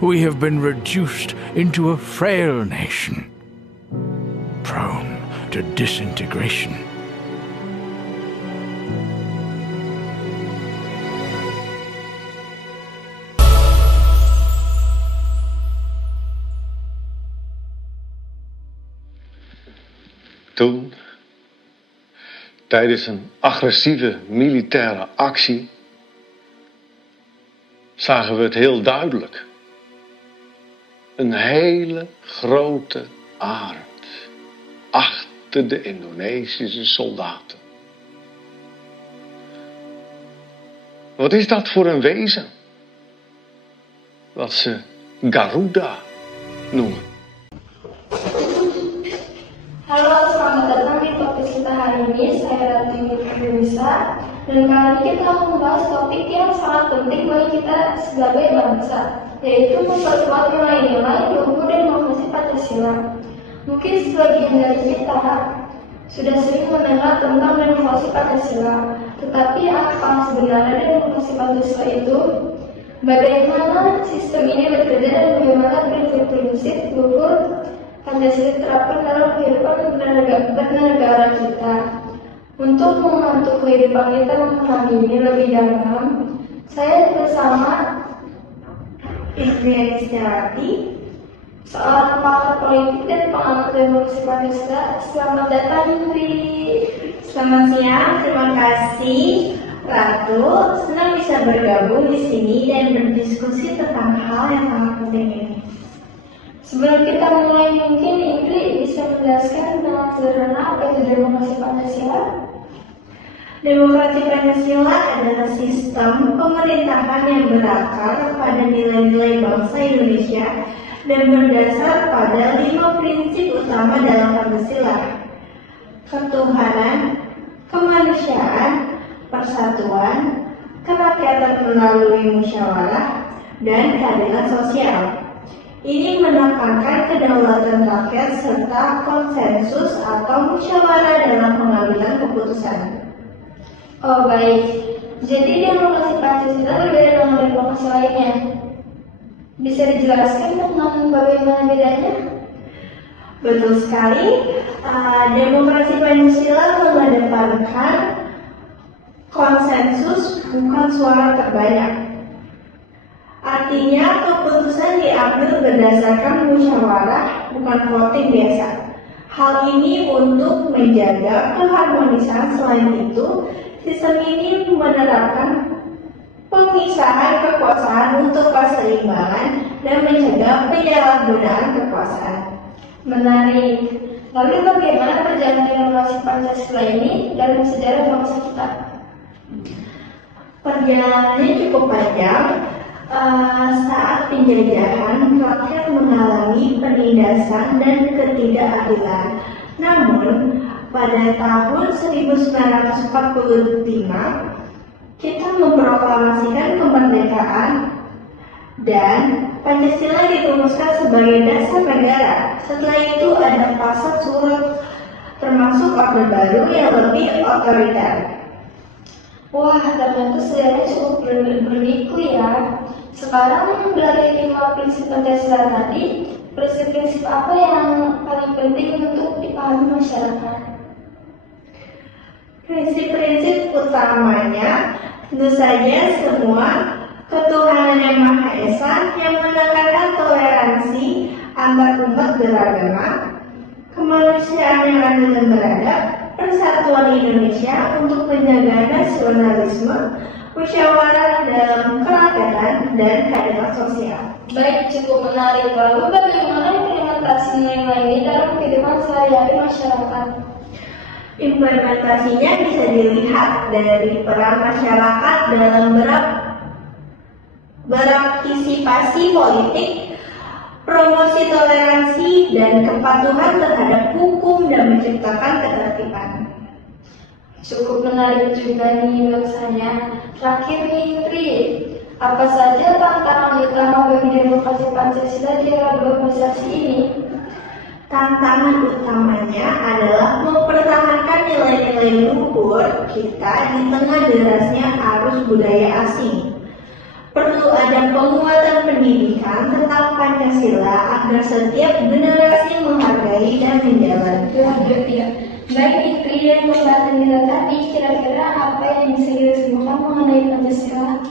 we have been reduced into a frail nation, prone to disintegration. Toen, tijdens een agressieve militaire actie, zagen we het heel duidelijk. Een hele grote arend achter de Indonesische soldaten. Wat is dat voor een wezen? Wat ze Garuda noemen. Halo, selamat datang di podcast kita hari ini. Saya Ratu Indonesia, dan kali ini kita akan membahas topik yang sangat penting bagi kita sebagai bangsa, yaitu memperkuat nilai-nilai luhur dan demokrasi Pancasila. Mungkin sebagian dari kita sudah sering mendengar tentang demokrasi Pancasila, tetapi apa sebenarnya demokrasi Pancasila itu? Bagaimana sistem ini bekerja dan bagaimana prinsip-prinsip luhur Pancasila diterapkan dalam kehidupan bernegara kita. Untuk membantu kehidupan kita memahami ini lebih dalam, saya bersama Indri Istiarati, seorang pakar politik dan pengamat demokrasi Pancasila. Selamat datang, Indri. Selamat siang, terima kasih Ratu. Senang bisa bergabung di sini dan berdiskusi tentang hal yang sangat penting ini. Sebelum kita mulai, mungkin Indri bisa menjelaskan dengan sederhana apa itu demokrasi Pancasila? Demokrasi Pancasila adalah sistem pemerintahan yang berakar pada nilai-nilai bangsa Indonesia dan berdasar pada 5 prinsip utama dalam Pancasila: ketuhanan, kemanusiaan, persatuan, kerakyatan melalui musyawarah, dan keadilan sosial. Ini menekankan kedaulatan rakyat serta konsensus atau musyawarah dalam pengambilan keputusan. Oh baik, jadi demokrasi Pancasila berbeda dengan demokrasi lainnya. Bisa dijelaskan tentang bagaimana bedanya? Betul sekali, demokrasi Pancasila mengedepankan konsensus bukan suara terbanyak. Artinya keputusan diambil berdasarkan musyawarah, bukan voting biasa. Hal ini untuk menjaga keharmonisan. Selain itu, sistem ini menerapkan pemisahan kekuasaan untuk keseimbangan dan mencegah penyalahgunaan kekuasaan. Menarik. Lalu bagaimana perjalanan demokrasi Pancasila ini dalam sejarah bangsa kita? Perjalanannya cukup panjang. Saat penjajahan, rakyat mengalami penindasan dan ketidakadilan. Namun, pada tahun 1945, kita memproklamasikan kemerdekaan dan Pancasila dirumuskan sebagai dasar negara. Setelah itu ada pasal surut, termasuk Orde Baru yang lebih otoriter. Wah, ternyata sejarahnya cukup berliku ya. Sekarang dari 5 prinsip Pancasila tadi, prinsip-prinsip apa yang paling penting untuk dipahami masyarakat? Prinsip-prinsip utamanya tentu saja semua ketuhanan yang Maha Esa yang menekankan toleransi antar umat beragama, kemanusiaan yang adil dan beradab, persatuan Indonesia untuk menjaga nasionalisme, musyawarah dalam kerakyatan, dan keadilan sosial. Baik, cukup menarik. Lalu bagaimana implementasi nilai ini dalam kehidupan sehari-hari masyarakat? Implementasinya bisa dilihat dari peran masyarakat dalam berpartisipasi politik, promosi toleransi, dan kepatuhan terhadap hukum dan menciptakan ketertiban. Cukup menarik juga nih buat saya. Terakhir nih, Indri, apa saja tantangan utama bagi demokrasi Pancasila di era globalisasi ini? Tantangan utamanya adalah mempertahankan nilai-nilai luhur kita di tengah derasnya arus budaya asing. Perlu ada penguatan pendidikan tentang Pancasila agar setiap generasi menghargai dan menjalankannya. Baik Fikri dan pembahasan kita tadi, kira-kira apa yang bisa kita simpulkan mengenai Pancasila?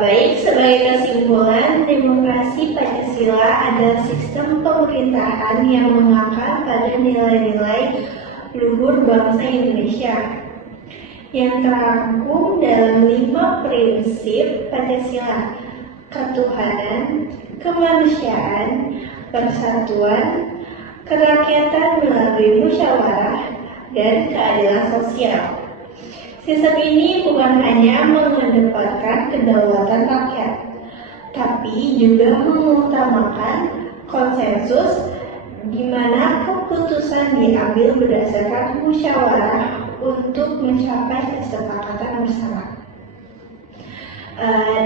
Baik, sebagai kesimpulan, demokrasi Pancasila adalah sistem pemerintahan yang mengakar pada nilai-nilai luhur bangsa Indonesia yang terangkum dalam 5 prinsip Pancasila: ketuhanan, kemanusiaan, persatuan, kerakyatan melalui musyawarah, dan keadilan sosial. Sistem ini bukan hanya mengedepankan kedaulatan rakyat, tapi juga mengutamakan konsensus di mana keputusan diambil berdasarkan musyawarah untuk mencapai kesepakatan bersama.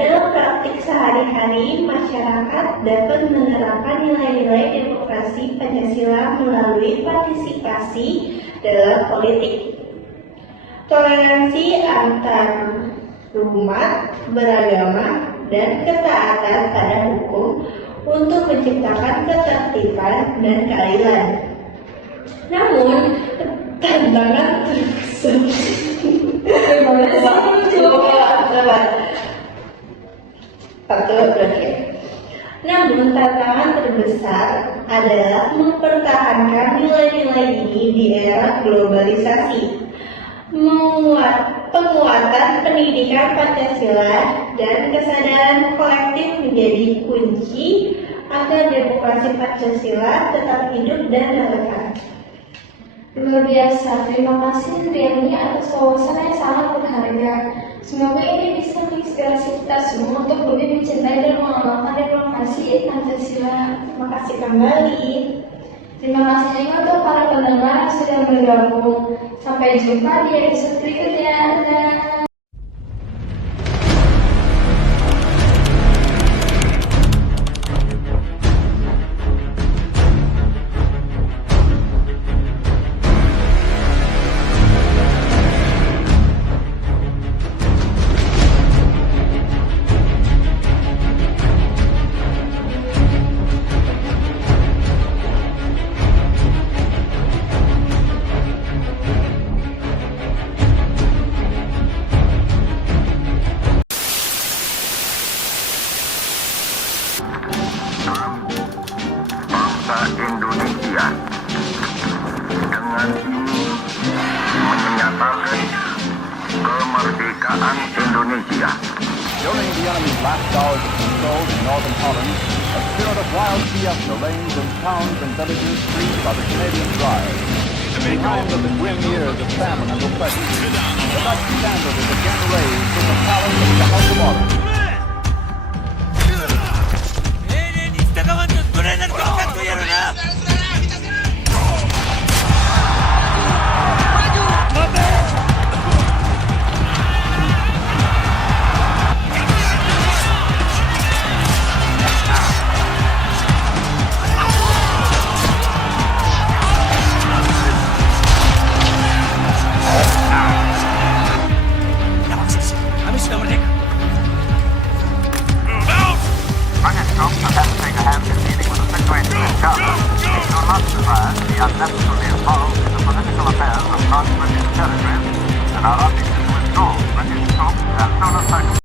Dalam praktik sehari-hari, masyarakat dapat menerapkan nilai-nilai demokrasi Pancasila melalui partisipasi dalam politik, toleransi antar umat beragama, dan ketaatan pada hukum untuk menciptakan ketertiban dan keadilan. Namun, tantangan terbesar adalah mempertahankan nilai-nilai ini di era globalisasi. Penguatan pendidikan Pancasila dan kesadaran kolektif menjadi kunci agar demokrasi Pancasila tetap hidup dan relevan. Luar biasa, terima kasih Riani atas wawasan yang sangat berharga. Semoga ini bisa menginspirasi kita semua untuk lebih mencintai dan mengamalkan demokrasi Pancasila. Terima kasih kembali. Terima kasih juga untuk para pendengar yang sudah bergabung. Sampai jumpa di episode berikutnya. Dadah. Indonesia dengan ini menyatakan kemerdekaan Indonesia. During the enemy's last hours of control in northern Holland, a spirit of wild fiesta reigns in towns and villages freed by the Canadian Drive. Behind them the grim years of famine and oppression, the Dutch standard is again raised in the palace of the House of Orange. Unnecessarily involved in the political affairs of non-British territories and are urging to withdraw British troops as soon as possible.